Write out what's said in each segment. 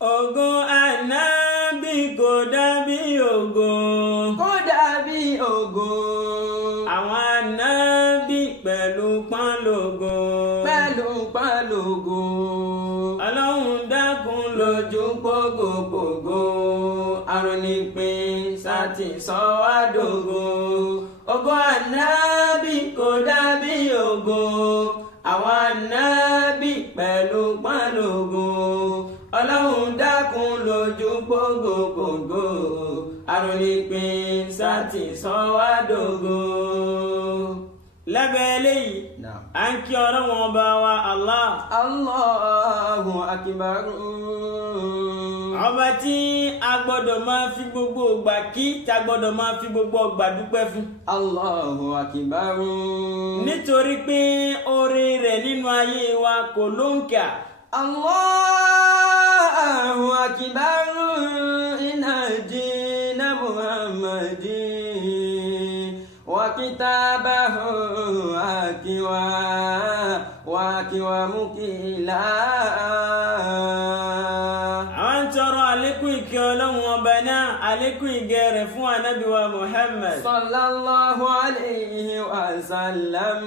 ògo ànábì kò dàbí ògo. kò dàbí ògo. àwọn ànábì pẹ̀lú pọ́nlógo. pẹ̀lú pọ́nlógo. ọlọ́run dákun lójú pògòpògò. àrùn nípìn sátì sọ wá dògo. ògo ànábì kò dàbí ògo. àwọn ànábì pẹ̀lú pọ́nlógo. ọlọ́run dákun lójú pògòpògò. àrùn nípìn sátì sọ wá dògo. lábẹ́ eléyìí à ń kí ọlọ́run ọba wa Allah. Allahu akbar. ọba tí a gbọ́dọ̀ máa fi gbogbo ìgbà kí tí a gbọ́dọ̀ máa fi gbogbo ìgbà dúpẹ́ fún. Allahu akbar. nítorí pé oore rẹ̀ nínú ayé wa kò lóǹkà. Allahu akbar. inna dina Muhammadin wa kitabahu akiwa mukila. àwọn tọrọ àlékún ìkẹ́ ọlọ́run ọba náà àlékún ìgẹ̀ rẹ̀ fún ànábì wa Muhammad sallallahu alayhi wa sallam.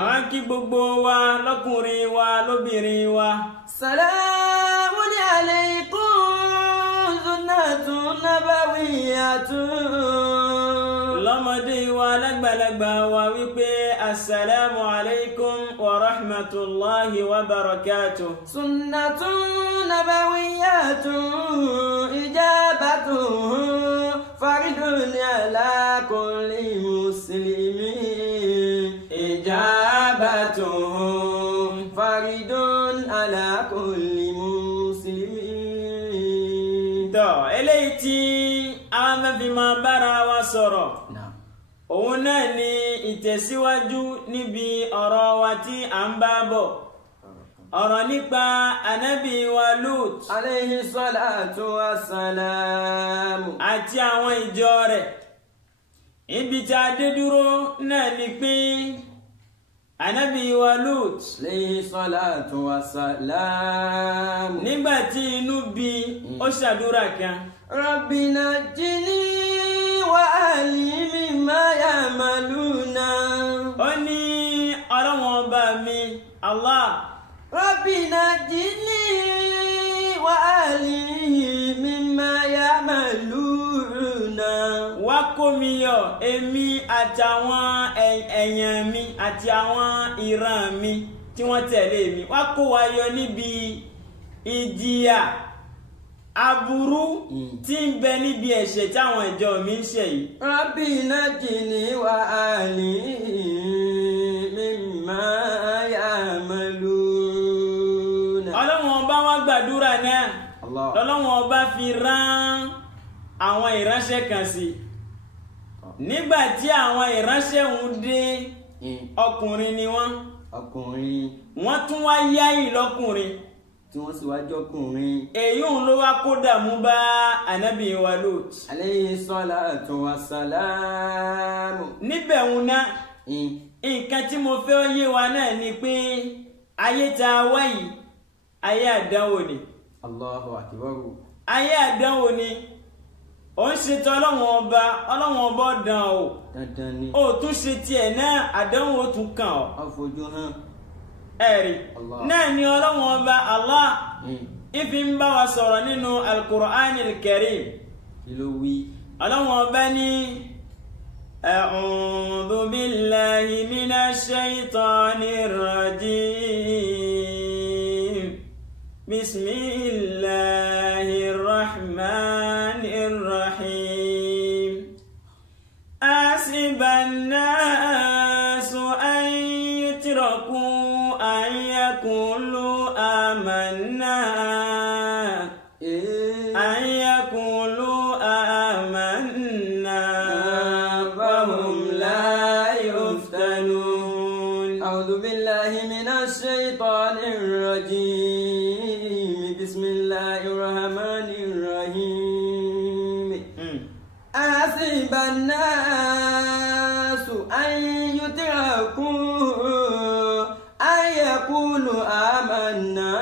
àwọn kí gbogbo wa lọ́kùnrin wa lóbìnrin wa. salamun alaykum sunnatun nabawiyyatun. lọ́mọdé wa lágbàlagbà wa wípé assalamu alaikum wa rahmatullahi wa barakatuh. sunnatun nabawiyyatun ijabatuhu faridun ala kulli muslimin. ijabatuhu faridun ala kulli muslimin. tọ́ eléyìí tí a máa fi máa bára wa sọ̀rọ̀ òun náà ni ìtẹ̀síwájú níbi ọ̀rọ̀ wa tí à ń bá bọ̀. ọ̀rọ̀ nípa ànábì wa Lut alayhi salatu wassalam àti àwọn ìjọ rẹ̀. ibi tí a dé dúró náà ni pé ànábì wa Lut alayhi salatu wassalam nígbà tí inú bí ó ṣàdúrà kan. rabbi najjini wa ahli mimma ya'maluna. ó ní ọlọ́wọ́n ọba mi Allah. rabbi najjini wa ahli mimma ya'maluna. wá kó mi yọ èmi àtàwọn èèyàn mi àti àwọn ìran mi tí wọ́n tẹ̀lé mi. wá kó wa yọ níbi ìjìyà aburú tí ń bẹ níbi ẹ̀ṣẹ̀ táwọn ìjọ mi ń ṣe yìí. rabbi najjini wa ahli mimma ya'maluna. ọlọ́wọ́n ọba wá gbàdúrà náà lọ́lọ́wọ́n ọba fi rán àwọn ìránṣẹ́ kan sí. nígbà tí àwọn ìránṣẹ́ ń dé ọkùnrin ni wọ́n. wọ́n tún wá yáyì lọ́kùnrin tí wọ́n sì wá jọkùnrin. èyí ń ló wá kó dààmú bá ànábì wa Lut alayhi salatu wassalam. níbẹ̀ ń ná nǹkan tí mo fẹ́ yé wa náà ni pé ayé tá a wá yìí ayé àdánwò ni. Allahu akbar. ayé àdánwò ni. ó ń ṣètò ọlọ́wọ́n ọba ọ̀dàn o. dandan ni. ó tún ṣe tiẹ̀ náà àdánwò tún kàn ọ́. àfojú hàn. ẹ̀rí náà ni ọlọ́wọ́n ọba Allah ifi ń bá wa sọ̀rọ̀ nínú al-Qur'anil Karim. kí ló wí. ọlọ́wọ́n ọba ní a'udhu billahi minash shaytanir rajim bismillahir rahmanir rahim asiban nasu an yutraku an yaqulu amanna an yaqulu amanna wa hum la yuftanun. a'udhu billahi minash shaytanir rajim bismillahir rahmanir rahim asiban nasu an yutraku an yaqulu amanna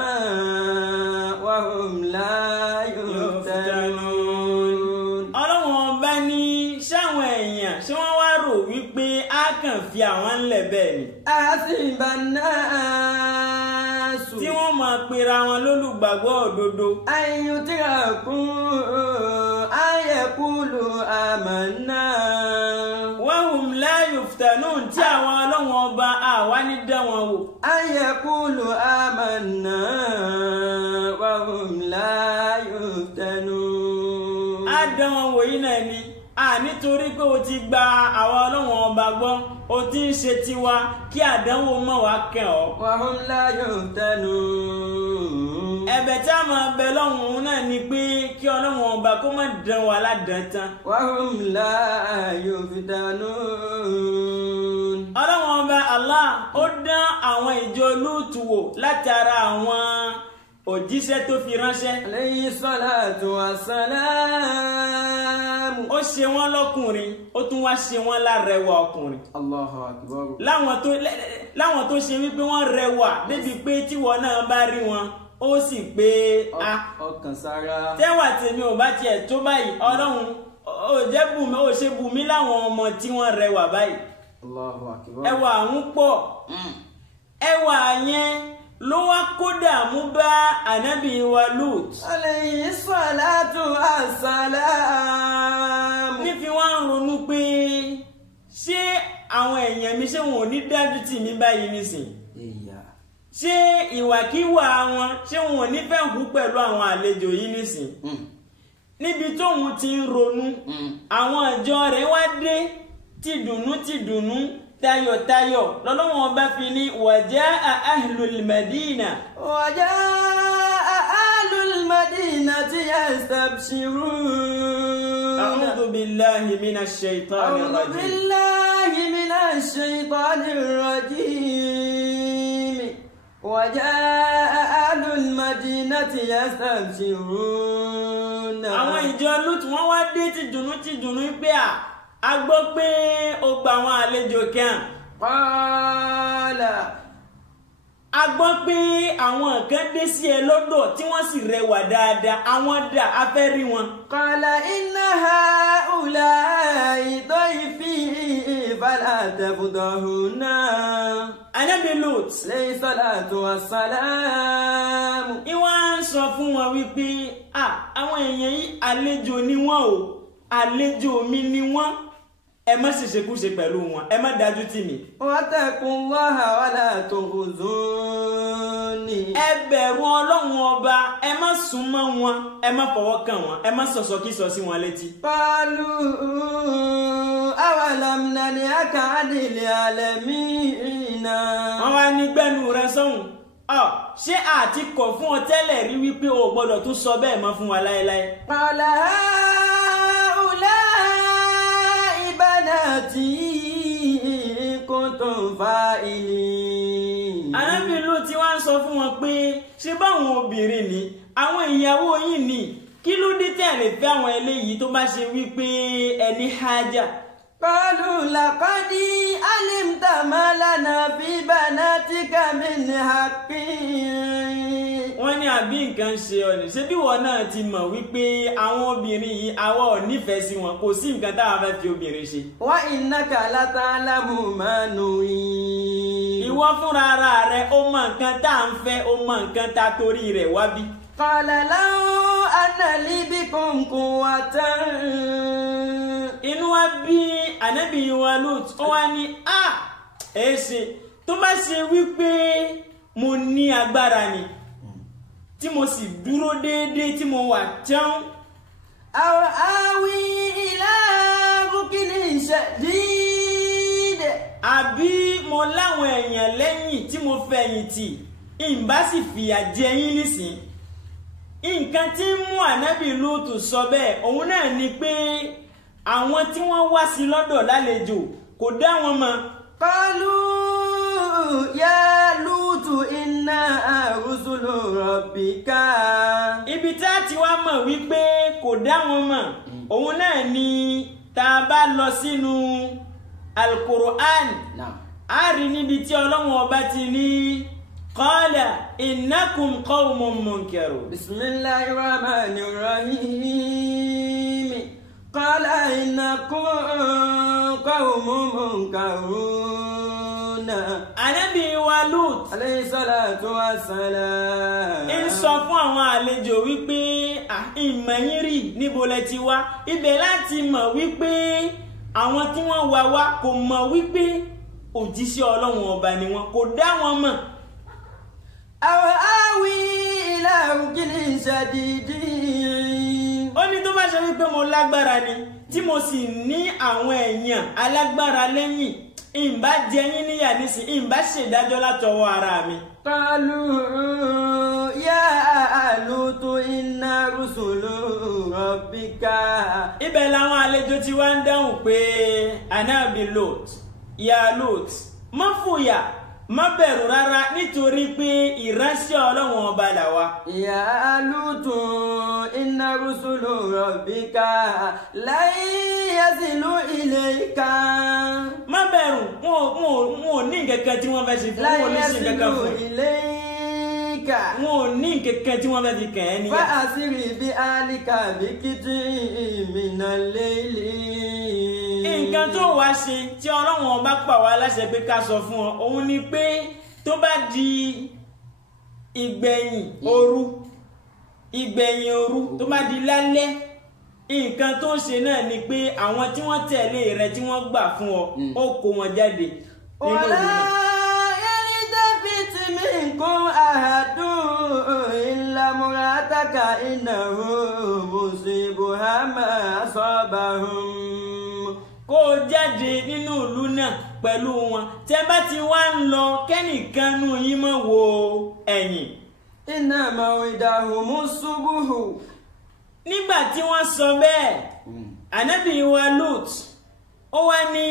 الناس tí wọ́n máa pera wọn lólùgbàgbọ́ òdodo أن يتركوا أن يقولوا آمنا wahum la yuftanun tí àwọn ọlọ́run ọba àwa ní dán wọn wò. أن يقولوا آمنا وهم لا يفتنون. á dán wọn wò yín náà ni nítorí pé o ti gba àwa ọlọ́run ọba gbọ́ o ti ń ṣe tiwa kí àdánwò mọ̀ wá kàn ọ́. وهم لا يفتنون. ẹ̀bẹ̀ tí a máa bẹ lọ́hùn náà ni pé kí ọlọ́run ọba kó má dán wa ládàá tán. وهم لا يفتنون. ọlọ́run ọba Allah ó dán àwọn ìjọ Lúùtù wò látara àwọn òjíṣẹ́ tó fi ránṣẹ́. عليه الصلاة والسلام. ó ṣe wọ́n lọ́kùnrin ó tún wá ṣe wọ́n lárẹwà ọkùnrin. Allahu Akbar. láwọn tó ṣe wípé wọ́n rẹwà débi pé tíwọ náà bá rí wọn ó sì pé ọkàn sára. tẹ́wà tèmi ò bá tiẹ̀ tó báyìí ọlọ́run ó jẹ́ bùnmi ó ṣe bùnmi láwọn ọmọ tí wọ́n rẹwà báyìí. Allahu Akbar. ẹwà àwọn pọ̀ ẹwà yẹn ló wá kódà mú bá ànábì wa Lut. alayhi salatu wassalam. nífi wá ń ronú pé ṣé àwọn èèyàn mi ṣé wọn ò ní dájú tì mí báyìí nísìn. ṣé ìwàkíwà wọn ṣé wọn ò ní fẹ́ hù pẹ̀lú àwọn àlejò yìí nísìn. níbi tóun ti ń ronú àwọn ìjọ rẹ̀ wá dé tìdùnnú tayọ̀tayọ̀ lọ́lọ́wọ́n bá fi ní wajaa ahlul madina. wajaa ahlul madinati yastabshirun. a'udhu billahi minash shaitanir rajim. a'udhu billahi minash shaitanir rajim. wajaa ahlul madinati yastabshirun. àwọn ìjọ Lútù wọ́n wá dé tìdùnnú pé a gbọ́ pé ó gba àwọn àlejò kan. Qala. a gbọ́ pé àwọn kan dé sí ẹ lọ́dọ̀ tí wọ́n sì rẹwà dáadáa àwọn dà a fẹ́ rí wọn. Qala inna ha'ula'i dayfi fala tafdahuna. Ànábì Lut. alayhi salatu wassalam. ìwà ń sọ fún wọn wípé àwọn èèyàn yìí àlejò ni wọ́n o àlejò mi ni wọ́n ẹ má ṣe ṣekúṣe pẹ̀lú wọn ẹ má dájú tì mí. wattaqullaha wala tukhzuni. ẹ bẹ̀rù ọlọ́run ọba ẹ má súnmọ́ wọn ẹ má fọwọ́ kàn wọn ẹ má sọ̀sọ̀kísọ sí wọn létí. qalu awalam nanhaka 'anil 'alamina. wọ́n wá ní gbẹ́nu rẹ sọ́hùn ṣé àti kọ̀ fún ọ tẹ́lẹ̀ rí wípé o gbọ́dọ̀ tún sọ bẹ́ẹ̀ mọ́ fún wa láéláé. qala ha'ula'i banati kuntum fa'ilin. Ànábì Lut tí wọ́n sọ fún wọn pé ṣé báwọn obìnrin ni àwọn ìyàwó yìí ni kí ló dé tẹ̀lé fẹ́ àwọn eléyìí tó bá ṣe wípé ẹni hájà. qalu laqad alimta ma lana fi banatika min haqqin. wọ́n ní àbí nǹkan ṣe ọ ní ṣé bí wọn náà ti mọ̀ wípé àwọn obìnrin yìí àwa ò nífẹ̀ẹ́ sí wọn kò sí nǹkan táwa fẹ́ fi obìnrin ṣe. wa innaka lata'lamu ma nu'in. ìwọ fúnra ara rẹ ó mọ nǹkan tá à ń fẹ́ ó mọ nǹkan tá a torí rẹ̀ wá bí. qala law anna li bikum quwwatan. inú wa bí ànábì wa Lut ó wá ní èsì tó bá ṣe wípé mo ní agbára ni tí mo sì dúró déédéé tí mo wà tán. aw awi ila ruknin shadid. àbí mo láwọn èèyàn lẹ́yìn tí mo fẹ̀yìntì ìbá sì fìyà jẹ yín nísìn. nǹkan tí ń mú ànábì Lut sọ bẹ́ẹ̀ òun náà ni pé àwọn tí wọ́n wá sí lọ́dọ̀ lálejò kò dá wọn mọ̀. qalu ya Lutu inna rusulu rabbika. ibi tá a ti wá mọ̀ wípé kò dá wọn mọ̀ òun náà ni tá a bá lọ sínú Al-Qur'an a rí níbi tí Ọlọ́hun ọba ti ní qala innakum qawmun munkarun. bismillahir rahmanir rahim. qala innakum qawmun munkarun. Ànábì wa Lut alayhi salatu wassalam. ń sọ fún àwọn àlejò wípé ìmọ̀ yín rí níbo lẹ ti wá. Ibẹ̀ láti mọ̀ wípé àwọn tí wọ́n wá kò mọ̀ wípé òjíṣẹ́ Ọlọ́run ọba ni wọ́n, kò dá wọn mọ̀. aw awi ila ruknin shadidin. Ó ní tó bá ṣe wípé mo lágbára ni tí mo sì ní àwọn èèyàn alágbára lẹ́yìn, ìbá jẹ yín níyà nísìn, ìbá ṣèdájọ́ látọwọ́ ara mi. qalu ya Lutu inna rusulu rabbika. Ibẹ̀ làwọn àlejò tí wá ń dáhùn pé Ànábì Lut, ya Lut, má fòyà, má bẹ̀rù rárá nítorí pé ìránṣẹ́ Ọlọ́run ọba là wá. ya Lutu inna rusulu rabbika lan yasilu ilayka. Má bẹ̀rù, wọn ò ní nǹkankan tí wọ́n fẹ́ ṣe fún, wọn ò ní ṣe nǹkankan fún. Wọn ò ní nǹkankan tí wọ́n fẹ́ fi kàn ẹ́ níyà. fa asiri bi alika bi kitin minal layli. Nǹkan tó wá ṣe tí Ọlọ́run ọba pa wá láṣẹ pé ká sọ fún ọ, òun ni pé tó bá di ìgbẹ̀yìn òru tó bá di lálẹ́, nǹkan tó ń ṣe náà ni pé àwọn tí wọ́n tẹ̀lé rẹ tí wọ́n gbà fún ọ, ó kó wọn jáde nínú òru náà. yaltafit minkum ahadun illa imra'ataka innahu musibuha ma asabahum. Kó o jáde nínú ìlú náà pẹ̀lú wọn. Tẹ́ bá ti wá ń lọ, kẹ́nìkan nù yín mọ́ wo ẹ̀yìn. inna maw'idahumus subuhu. Nígbà tí wọ́n sọ bẹ́ẹ̀, Ànábì wa Lut ó wá ní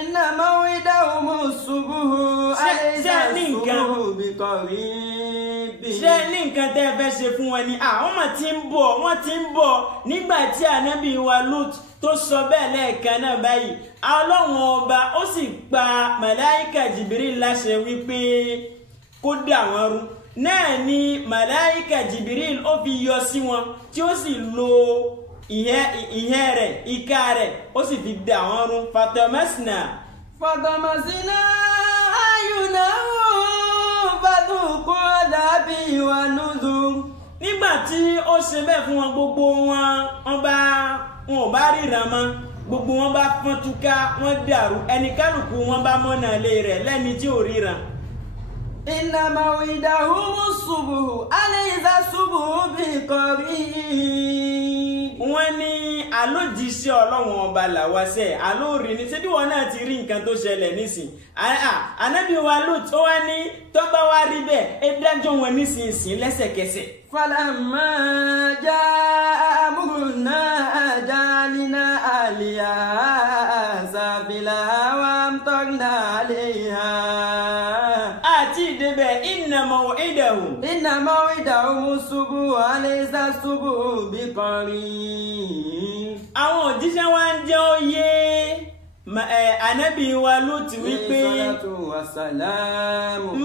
inna maw'idahumus subuhu alaysa subuhu biqaribi. ṣé ní nǹkan tẹ́ ẹ fẹ́ ṣe fún wọn ni àwọn mà ti ń bọ̀. Nígbà tí Ànábì wa Lut tó sọ bẹ́ẹ̀ lẹ́ẹ̀kan náà báyìí, Ọlọ́run ọba ó sì pa màláíkà Jibril láṣẹ wípé kó dà wọ́n rú. Náà ni màláíkà Jibril ó fi yọ sí wọn tí ó sì lo ìhẹ́ rẹ̀, ìka rẹ̀, ó sì fi dà wọ́n rú. Fatamasna ayunahum fadhuqu adhabi wa nuzur. Nígbà tí ó ṣe bẹ́ẹ̀ fún wọn, gbogbo wọn ò bá ríran mọ́, gbogbo wọn bá fọ́n túká, wọ́n dàrú, ẹnikálùkù wọn bá mọ́nà lé rẹ̀ lẹ́ni tí ò ríran. inna maw'idahumus subuhu alaysa subuhu biqarib. Wọ́n ní alójíṣẹ́ Ọlọ́run ọba làwáṣẹ́ alóòrì ní ṣé bí wọn náà ti rí nǹkan tó ṣẹlẹ̀ nísìn. Ànábì wa Lut ó wá ní tó bá wá rí bẹ́ẹ̀ ẹ dájọ́ wọn nísinsìn lẹ́sẹ̀kẹsẹ̀. falamma jaa amruna jalina aliyaha sabilaha wa amtarna alayha. Àti ìdébẹ̀ inna maw'idahumus subuhu alaysa subuhu biqarib. Àwọn òjíṣẹ́ wa ń jẹ́ òye Ànábì wa Lut wípé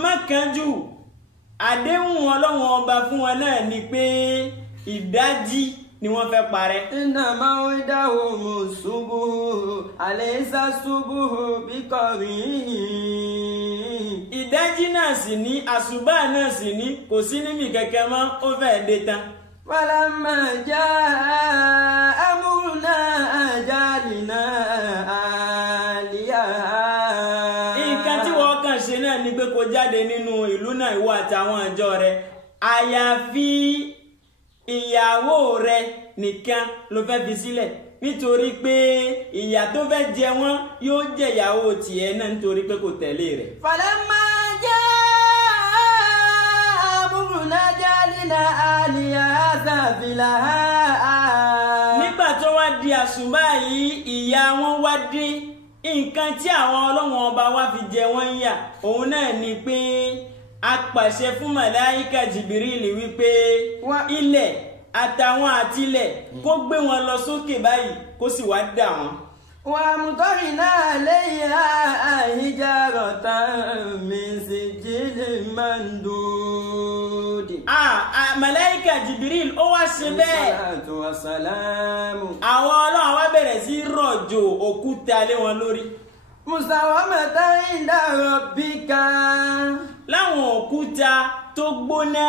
má kánjú, àdéhùn Ọlọ́run ọba fún wọn náà ni pé ìdájí ni wọ́n fẹ́ parẹ́. inna maw'idahumus subuhu alaysa subuhu biqarib. Ìdájí náà sì ní, àsùbá náà sì ní, kò sí níbi kẹ̀kẹ́ mọ́, ó fẹ́ dé tán. falamma jaa amruna jalina aliyaha. Nǹkan tí wọ́n kàn ṣe náà ni pé kó jáde nínú ìlú náà, ìwọ àtàwọn ìjọ rẹ̀, àyàfi ìyàwó rẹ̀ nìkan ló fẹ́ fi sílẹ̀, nítorí pé ìyà tó fẹ́ jẹ wọ́n yóò jẹ ìyàwó tiẹ̀ náà nítorí pé kò tẹ̀lé rẹ̀. falamma jaa amruna jalina aliyaha sabilaha. Nígbà tó wá di àsùbá yìí, ìyà wọn wá dé. Nǹkan tí àwọn Ọlọ́run ọba wá fi jẹ wọ́n yà, òun náà ni pé a pàṣẹ fún màláíkà Jibril wípé ilẹ̀ àtàwọn àtilẹ̀ kó gbé wọn lọ sókè báyìí kó sì wá dà wọ́n. wa amtarna alayha hijaratan min sijilin mandud. Màláíkà Jibril ó wá ṣe bẹ́ẹ̀. Wassalamu. Àwọn Ọlọ́run wá bẹ̀rẹ̀ sí rọ̀jò òkúta lé wọn lórí. musawamatan inda rabbika. láwọn òkúta tó gbóná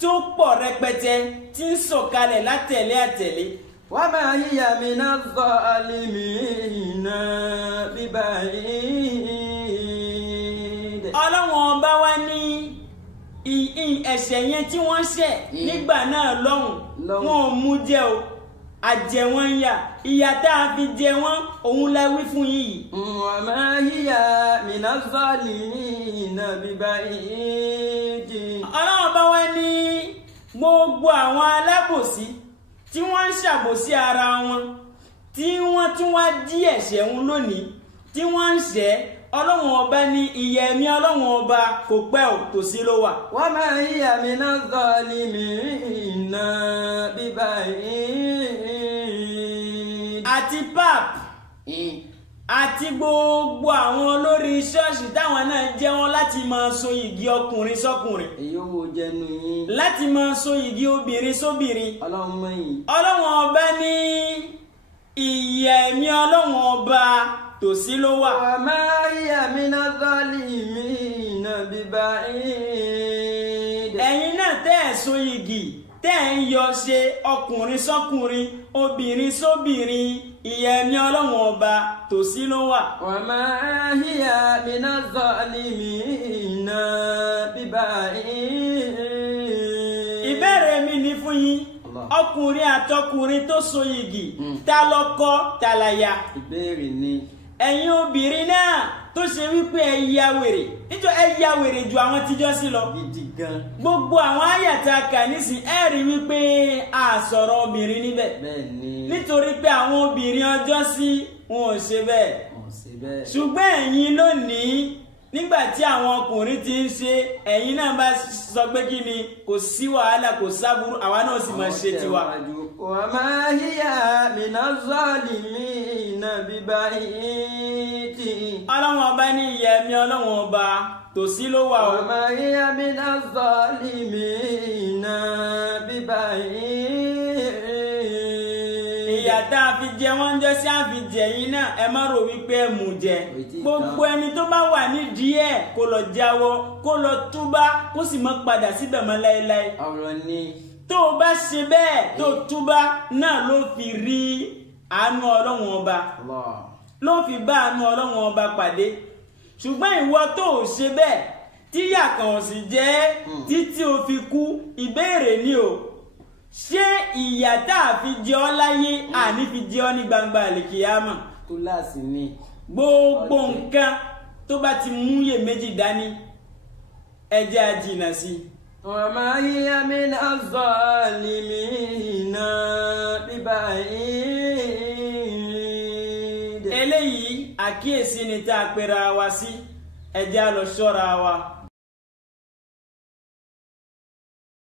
tó pọ̀ rẹpẹtẹ tí ń sọ̀kalẹ̀ látẹ̀lé àtẹ̀lé. wama hiya minaz zalimina biba'id. ọlọ́wọ́n ọba wa ní ẹ̀ṣẹ̀ yẹn tí wọ́n ṣẹ̀ nígbà náà lọ́hùn wọn ò mú jẹ o àjẹ wọn yà ìyà tá a fi jẹ wọn òun la wí fún yìí. wama hiya minaz zalimina biba'id. ọlọ́wọ́n bá wá ní gbogbo àwọn alábòsí tí wọ́n ń ṣàbòsí ara wọn tí wọ́n tún wá dí ẹ̀ṣẹ̀ wọn lónìí tí wọ́n ń ṣẹ̀ ọlọ́wọ́n ọba ní ìyà ẹ̀mí ọlọ́wọ́n ọba kò pẹ́ ò tòsí ló wà. wama hiya minaz zalimina biba'id. àti pap àti gbogbo àwọn olórí ṣọ́ọ̀ṣì táwọn náà jẹ́ wọn láti máa so igi ọkùnrin sọ́kùnrin. èyí ò wò jẹnu yín. láti máa so igi obìnrin sóbìnrin. ọlọ́run mọ̀yìn. ọlọ́wọ́n ọba ní ìyà ẹ̀mí ọlọ́wọ́n ọba tòsí ló wà. wama hiya minaz zalimina biba'id. ẹ̀yin náà tẹ́ ẹ̀ so igi tẹ́ ẹ̀ ń yọ ṣe ọkùnrin sọ́kùnrin obìnrin sóbìnrin ìyà ẹ̀mí ọlọ́wọ́n ọba tòsí ló wà. wama hiya minaz zalimina biba'id. ìbéèrè mi ní fún yín ọkùnrin àtọkùnrin tó so igi ta lọ́kọ ta láya. ìbéèrè ni. ẹ̀yin obìnrin náà tó ṣe wípé ẹ ya wèrè nítorí ẹ ya wèrè ju àwọn tíjọ́ sí lọ. gidi gan. gbogbo àwọn àyàtà kà nísìn ẹ rí wípé a sọ̀rọ̀ obìnrin níbẹ̀. bẹ́ẹ̀ni. nítorí pé àwọn obìnrin ọjọ́ sí wọn ò ṣe bẹ́ẹ̀. wọn ò ṣe bẹ́ẹ̀. ṣùgbọ́n ẹ̀yin lónìí nígbà tí àwọn ọkùnrin ti ń ṣe ẹ̀yin náà bá sọ pé kí ni kò sí wàhálà kò sábúrú àwa náà sì máa ṣe tiwa. wama hiya minaz zalimina biba'id. ọlọ́wọ́n ọba ní ìyà ẹ̀mí ọlọ́wọ́n ọba tòsí ló wà o. wama hiya minaz zalimina biba'id. ìyà tá a fi jẹ wọ́n jẹ́ sí àfijẹ́ yín náà ẹ má rò wípé ẹ mú jẹ. gbogbo ẹni tó bá wà nídìí ẹ̀ kó lọ jáwọ́ kó lọ túbá kó sì má padà síbẹ̀ mọ́ láéláé. ọ̀rọ̀ ni. tó o bá ṣe bẹ́ẹ̀ tó túbá náà ló fi rí àánú ọlọ́wọ́n ọba ló fi bá àánú ọlọ́wọ́n ọba pàdé. ṣùgbọ́n ìwọ tó o ṣe bẹ́ẹ̀ tíyà kan ò sì jẹ́ títí o fi kú ìbéèrè ni o ṣé ìyà tá a fi jẹ ọ́ láyé àní fi jẹ ọ́ ní gbangba àlìkìyámà. túláàsì ni. gbogbo nǹkan tó bá ti mú iyèméjì dání ẹ jẹ́ a jìnnà sí. wama hiya minaz zalimina biba'id. eléyìí àkíyèsí ni tá a pera wa sí ẹ jẹ́ a lọ ṣọ́ra wa.